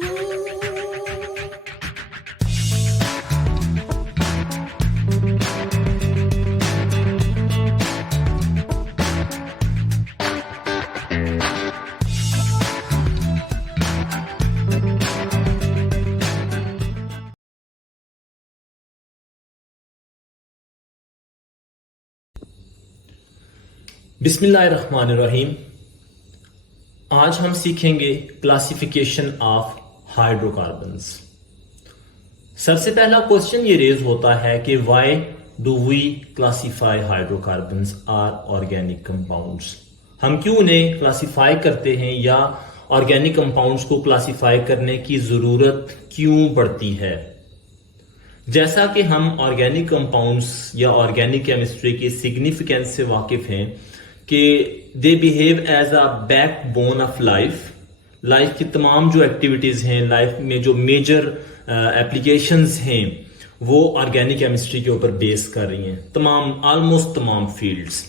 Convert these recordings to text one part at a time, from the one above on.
बिस्मिल्लाहिर्रहमानिर्रहीम। आज हम सीखेंगे क्लासिफिकेशन ऑफ हाइड्रोकार्बन्स। सबसे पहला क्वेश्चन ये रेज होता है कि why do we classify hydrocarbons are organic compounds. हम क्यों उन्हें क्लासिफाई करते हैं या ऑर्गेनिक कंपाउंड्स को क्लासिफाई करने की जरूरत क्यों पड़ती है। जैसा कि हम ऑर्गेनिक कंपाउंड्स या ऑर्गेनिक केमिस्ट्री की सिग्निफिकेंस से वाकिफ हैं कि they behave as a backbone of life की तमाम जो एक्टिविटीज हैं, लाइफ में जो मेजर एप्लीकेशंस हैं वो ऑर्गेनिक केमिस्ट्री के ऊपर बेस कर रही हैं, ऑलमोस्ट तमाम फील्ड्स।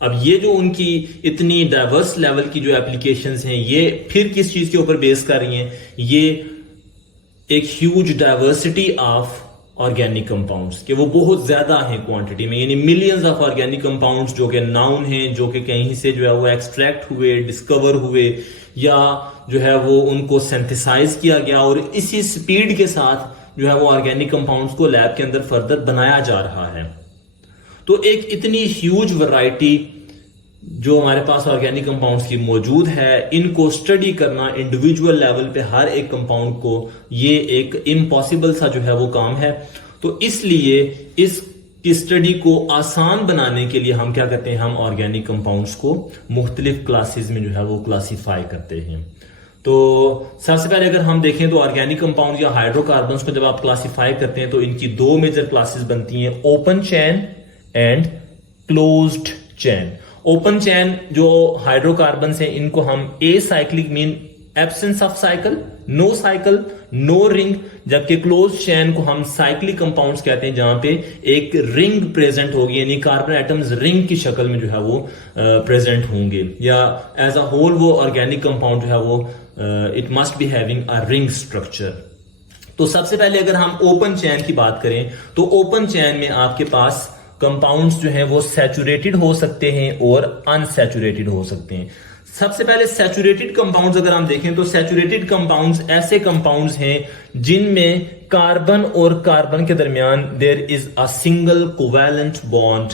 अब ये जो उनकी इतनी डाइवर्स लेवल की जो एप्लीकेशंस हैं ये फिर किस चीज के ऊपर बेस कर रही हैं, ये एक huge diversity of organic compounds के वो बहुत ज्यादा हैं क्वांटिटी में, यानी मिलियंस ऑफ ऑर्गेनिक कंपाउंड्स जो कि नाउन हैं, जो कि कहीं से जो है वो एक्सट्रैक्ट हुए, डिस्कवर हुए या जो है वो उनको सिंथेसाइज किया गया और इसी स्पीड के साथ जो है वो ऑर्गेनिक कंपाउंड्स को लैब के अंदर फर्दर बनाया जा रहा है। तो एक इतनी ह्यूज वैरायटी जो हमारे पास ऑर्गेनिक कंपाउंड्स की मौजूद है, इनको स्टडी करना इंडिविजुअल लेवल पे हर एक कंपाउंड को, ये एक इम्पॉसिबल सा जो है वो काम है। तो इसलिए इस स्टडी को आसान बनाने के लिए हम क्या करते हैं, हम ऑर्गेनिक कंपाउंड्स को मुख्तलिफ क्लासेस में जो है वो क्लासीफाई करते हैं। तो सबसे पहले अगर हम देखें तो ऑर्गेनिक कंपाउंड या हाइड्रोकार्बन्स को जब आप क्लासीफाई करते हैं तो इनकी दो मेजर क्लासेस बनती हैं, open chain and closed chain. Open chain जो हाइड्रोकार्बन्स हैं इनको हम acyclic mean absence of cycle, no ring, जबकि क्लोज चेन को हम साइक्लिक कंपाउंड्स कहते हैं जहां पे एक रिंग प्रेजेंट होगी, यानी कार्बन एटम्स रिंग की शक्ल में जो है वो प्रेजेंट होंगे, या एज अ होल वो ऑर्गेनिक कंपाउंड जो है वो it must be having a ring structure. तो सबसे पहले अगर हम ओपन चेन की बात करें तो ओपन चेन में आपके पास कंपाउंड्स जो हैं वो सैचुरेटेड हो सकते हैं और अनसैचुरेटेड हो सकते हैं। सबसे पहले सैचुरेटेड कंपाउंड्स अगर हम देखें तो सैचुरेटेड कंपाउंड्स ऐसे कंपाउंड्स हैं जिनमें कार्बन और कार्बन के दरमियान there is a single covalent bond,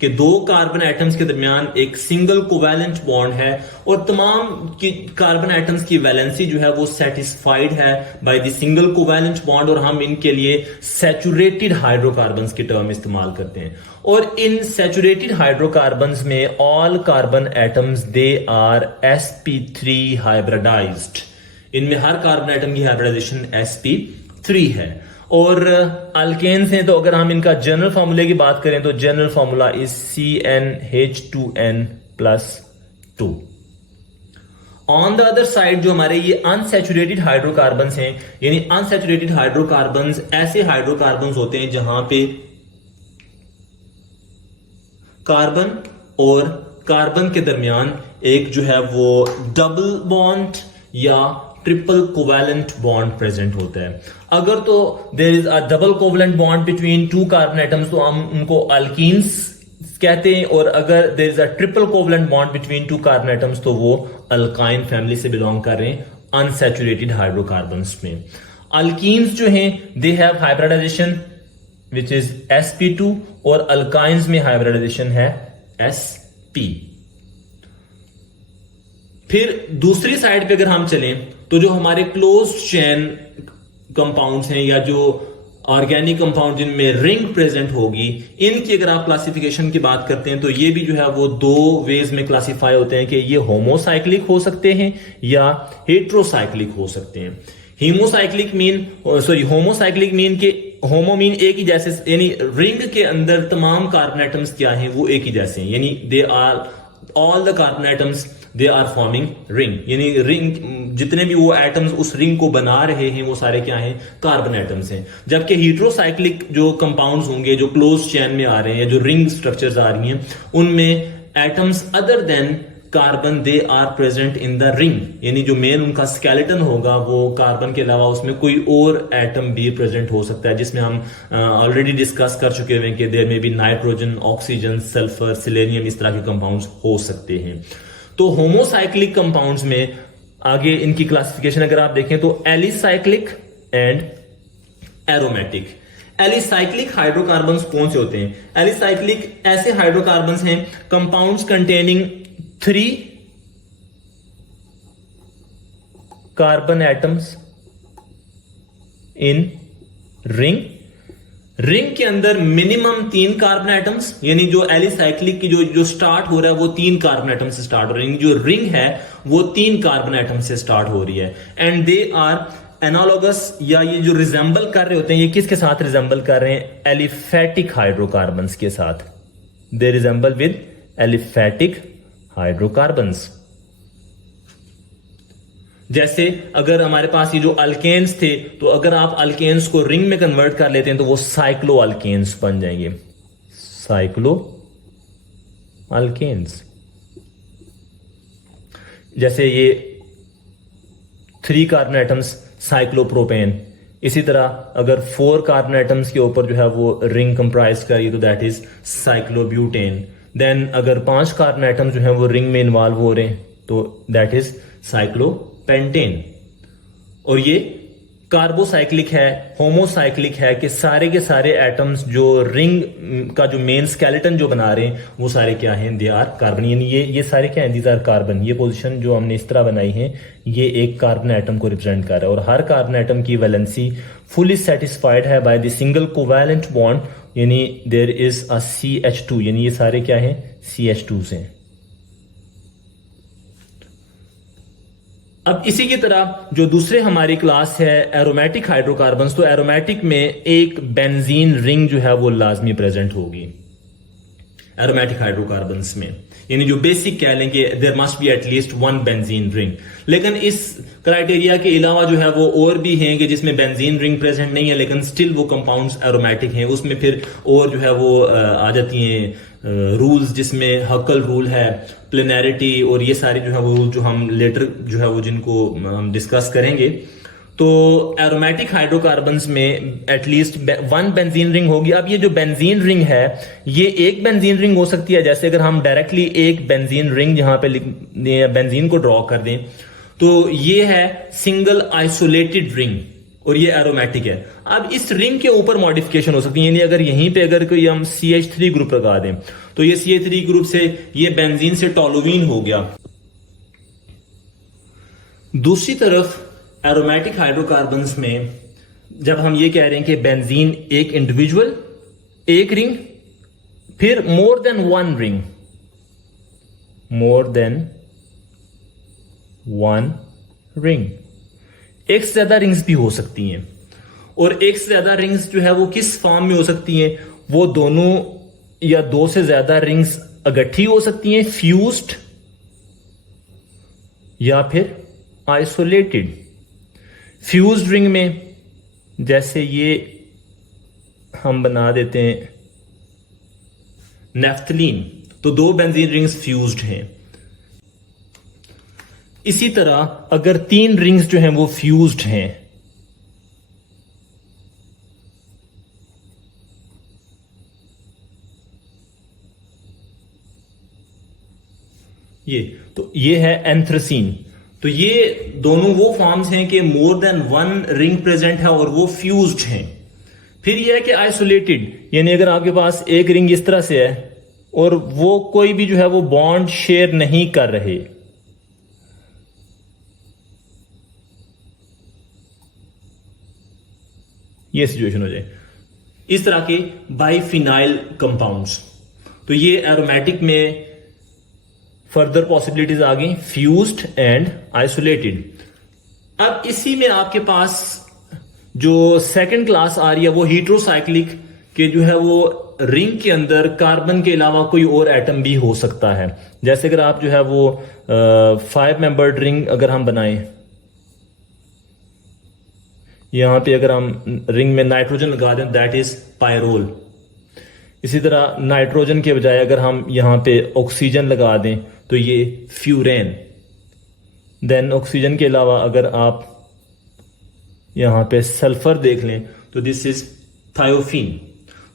कि दो कार्बन एटम्स के दरमियान एक सिंगल कोवैलेंट बॉन्ड है और तमाम की कार्बन एटम्स की वैलेंसी जो है वो सेटिस्फाइड है by the single covalent bond, और हम इनके लिए सैचुरेटेड हाइड्रोकार्बन्स की टर्म इस्तेमाल करते हैं। और इन सैचुरेटेड हाइड्रोकार्बन्स में all carbon atoms they are sp3 hybridized, इनमें हर कार्बन एटम की हाइब्रिडाइजेशन sp3 है। और अल्केन्स हैं तो अगर हम इनका जनरल फार्मूले की बात करें तो general formula is CnH2n+2। On the other side जो हमारे ये अनसैचुरेटेड हाइड्रोकार्बन्स हैं, यानी अनसैचुरेटेड हाइड्रोकार्बन्स ऐसे हाइड्रोकार्बन्स होते हैं जहां पे कार्बन और कार्बन के दरमियान एक जो है वो डबल बॉन्ड या ट्रिपल कोवैलेंट बॉन्ड प्रेजेंट होता है। अगर तो there is a double covalent bond between two carbon atoms तो हम उनको अल्कीन्स कहते हैं, और अगर there is a triple covalent bond between two carbon atoms तो वो अल्काइन फैमिली से बिलोंग कर रहे हैं अनसैचुरेटेड हाइड्रोकार्बन्स में। अल्कीन्स जो हैं they have hybridization which is sp2 और अल्काइंस में हाइब्रिडाइजेशन है sp। फिर दूसरी साइड पे अगर हम चलें तो जो हमारे क्लोज चेन कंपाउंड्स हैं या जो ऑर्गेनिक कंपाउंड जिनमें रिंग प्रेजेंट होगी, इनकी अगर आप क्लासिफिकेशन की बात करते हैं तो ये भी जो है वो दो वेज में क्लासिफाई होते हैं कि ये होमोसाइक्लिक हो सकते हैं या हेट्रोसाइक्लिक हो सकते हैं। होमोसाइक्लिक मीन के होमो मीन एक ही जैसे, यानी रिंग के अंदर तमाम कार्बन एटम्स क्या हैं वो एक ही जैसे हैं, यानी they are all the carbon atoms they are forming ring, यानी रिंग जितने भी वो एटम्स उस रिंग को बना रहे हैं वो सारे क्या हैं, कार्बन एटम्स हैं। जबकि हेट्रोसाइक्लिक जो कंपाउंड्स होंगे जो क्लोज चेन में आ रहे हैं, जो रिंग स्ट्रक्चर्स आ रही हैं, उनमें atoms other than carbon they are present in the ring, यानी जो मेन उनका स्केलेटन होगा वो कार्बन के अलावा उसमें कोई और एटम भी प्रेजेंट हो सकता है, जिसमें हम ऑलरेडी डिस्कस कर चुके हैं कि देयर में भी नाइट्रोजन, ऑक्सीजन, सल्फर, सिलेनियम, इस तरह के कंपाउंड्स हो सकते हैं। तो होमोसाइक्लिक कंपाउंड्स में आगे इनकी क्लासिफिकेशन अगर आप देखें तो alicyclic and aromatic. Alicyclic hydrocarbons कौन से होते हैं? एलिसाइक्लिक ऐसे हाइड्रोकार्बन्स हैं compounds containing 3 carbon atoms in ring. Ring के अंदर मिनिमम 3 कार्बन एटम्स, यानी जो एलिसाइक्लिक की जो स्टार्ट हो रहा है वो 3 कार्बन एटम से स्टार्ट हो रहा है, जो रिंग है वो 3 कार्बन एटम से स्टार्ट हो रही है। एंड दे आर एनालॉगस, या ये जो रिजेंबल कर रहे होते हैं, ये किसके साथ रिजेंबल कर रहे हैं? एलिफेटिक हाइड्रोकार्बन्स के साथ। They resemble with aliphatic hydrocarbons. जैसे अगर हमारे पास ये जो अल्केन्स थे, तो अगर आप अल्केन्स को रिंग में कन्वर्ट कर लेते हैं तो वो साइक्लो अल्केन्स बन जाएंगे। Cycloalkanes. जैसे ये 3 कार्बन एटम्स साइक्लोप्रोपेन। इसी तरह अगर 4 कार्बन एटम्स के ऊपर जो है वो रिंग कंप्राइज करिए तो दैट इज साइक्लोब्यूटेन। देन अगर 5 कार्बन एटम्स जो है वो रिंग में इन्वॉल्व हो रहे हैं तो दैट इज साइक्लोपेंटेन। और ये कार्बोसाइक्लिक है, होमोसाइक्लिक है कि सारे के सारे एटम्स जो रिंग का जो मेन स्केलेटन जो बना रहे हैं वो सारे क्या हैं? They are carbon. यानी ये सारे क्या हैं? These are carbon. ये पोजीशन जो हमने इस तरह बनाई है ये एक कार्बन एटम को रिप्रेजेंट कर रहा है, और हर कार्बन एटम की वैलेंसी फुली सेटिस्फाइड है by the single covalent bond, यानी देयर इज अ CH2, यानी ये सारे क्या हैं? CH2 हैं। अब इसी की तरह जो दूसरे हमारी क्लास है एरोमेटिक हाइड्रोकार्बन्स, तो एरोमेटिक में एक बेंजीन रिंग जो है वो लाजमी प्रेजेंट होगी एरोमेटिक हाइड्रोकार्बन्स में, यानी जो बेसिक कह लें कि there must be at least 1 benzene ring. लेकिन इस क्राइटेरिया के अलावा जो है वो और भी हैं कि जिसमें बेंजीन रिंग प्रेजेंट नहीं है लेकिन स्टिल वो कंपाउंड्स एरोमेटिक हैं। उसमें फिर और जो है वो आ जाती हैं रूल्स, जिसमें हकल रूल है, प्लेनैरिटी, और ये सारे जो है वो रूल जो हम लेटर जो है वो जिनको हम डिस्कस करेंगे। तो एरोमेटिक हाइड्रोकार्बन्स में एटलीस्ट 1 बेंजीन रिंग होगी। अब ये जो बेंजीन रिंग है ये एक बेंजीन रिंग हो सकती है। जैसे अगर हम डायरेक्टली एक बेंजीन रिंग यहां पे बेंजीन को ड्रॉ कर दें तो ये है सिंगल आइसोलेटेड रिंग और ये एरोमेटिक है। अब इस रिंग के ऊपर मॉडिफिकेशन हो सकती है, यानी अगर यहीं पे अगर कोई हम CH3 ग्रुप लगा दें तो ये CH3 ग्रुप से ये बेंजीन से टोलुवीन हो गया। दूसरी तरफ एरोमेटिक हाइड्रोकार्बन्स में जब हम ये कह रहे हैं कि बेंजीन एक इंडिविजुअल, एक रिंग, फिर more than 1 ring, more than 1 ring, एक से ज्यादा रिंग्स भी हो सकती हैं। और एक से ज्यादा रिंग्स जो है वो किस फॉर्म में हो सकती हैं? वो दोनों या 2 से ज्यादा रिंग्स इकट्ठी हो सकती हैं, फ्यूज्ड, या फिर आइसोलेटेड। फ्यूज्ड रिंग में जैसे ये हम बना देते हैं नेफ्थलीन, तो 2 बेंजीन रिंग्स फ्यूज्ड हैं। इसी तरह अगर 3 रिंग्स जो हैं वो फ्यूज्ड हैं, ये है एंथ्रेसीन। तो ये दोनों वो फॉर्म्स हैं कि मोर देन 1 रिंग प्रेजेंट है और वो फ्यूज्ड हैं। फिर ये है कि आइसोलेटेड, यानी अगर आपके पास एक रिंग इस तरह से है और वो कोई भी जो है वो बॉन्ड शेयर नहीं कर रहे, ये सिचुएशन हो जाए, इस तरह के बाइफिनाइल कंपाउंड्स। तो ये एरोमेटिक में फर्दर पॉसिबिलिटीज आ गई, फ्यूज्ड एंड आइसोलेटेड। अब इसी में आपके पास जो सेकंड क्लास आ रही है वो हीट्रोसाइक्लिक के जो है वो रिंग के अंदर कार्बन के अलावा कोई और एटम भी हो सकता है। जैसे अगर आप जो है वो 5 मेंबर्ड रिंग अगर हम बनाएं, यहां पे अगर हम रिंग में नाइट्रोजन लगा दें दैट इज पायरोल। इसी तरह नाइट्रोजन के बजाय अगर हम यहां पे ऑक्सीजन लगा दें तो ये फ्यूरेन। देन ऑक्सीजन के अलावा अगर आप यहाँ पे सल्फर देख लें तो दिस इज थायोफीन।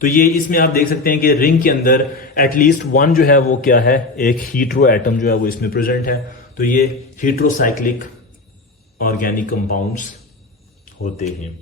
तो ये इसमें आप देख सकते हैं कि रिंग के अंदर एटलीस्ट वन जो है वो क्या है, एक हीट्रो एटम जो है वो इसमें प्रेजेंट है। तो ये हीट्रोसाइक्लिक ऑर्गेनिक कंपाउंड्स होते हैं।